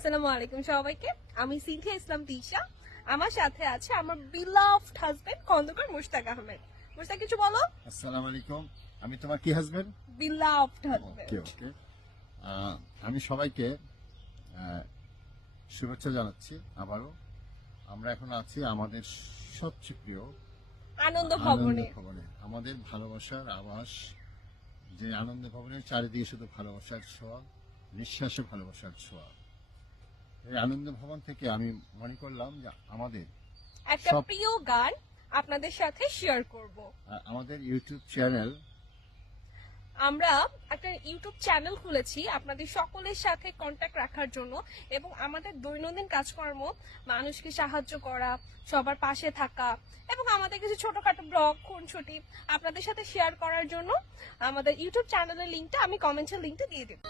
আসসালামু আলাইকুম সবাইকে। আমি সিনথিয়া ইসলাম তিশা। আমার সাথে আছে আমার বিলাভড হাজবেন্ড খন্দকার মুশতাক আহমেদ। মুশতাক, কিছু বলো। আসসালামু আলাইকুম, আমি তোমার কি হাজবেন্ড? বিলাভড ওকে হাজবেন্ড। ওকে। আমি সবাইকে শুভেচ্ছা জানাচ্ছি আবারও। আমরা এখন আছি আমাদের সবচেয়ে প্রিয় আনন্দ আনন্দ ভবনে। ভবনে, আমাদের ভালোবাসার আবাস। যে আনন্দ ভবনের চারিদিকে শুধু ভালোবাসার ছোঁয়া, নিঃশ্বাসে ভালোবাসার ছোঁয়া। এই আনন্দ ভবন থেকে আমি মনে করলাম যে আমাদের একটা সব প্রিয় গান আপনাদের সাথে শেয়ার করব। আমাদের ইউটিউব চ্যানেল, আমরা একটা ইউটিউব চ্যানেল খুলেছি আপনাদের সকলের সাথে কন্ট্যাক্ট রাখার জন্য এবং আমাদের দৈনন্দিন কাজকর্ম, মানুষকে সাহায্য করা, সবার পাশে থাকা এবং আমাদের কিছু ছোটখাটো ব্লগ খুনসুটি আপনাদের সাথে শেয়ার করার জন্য আমাদের ইউটিউব চ্যানেলের লিঙ্কটা আমি কমেন্টের লিঙ্কটা দিয়ে দেব।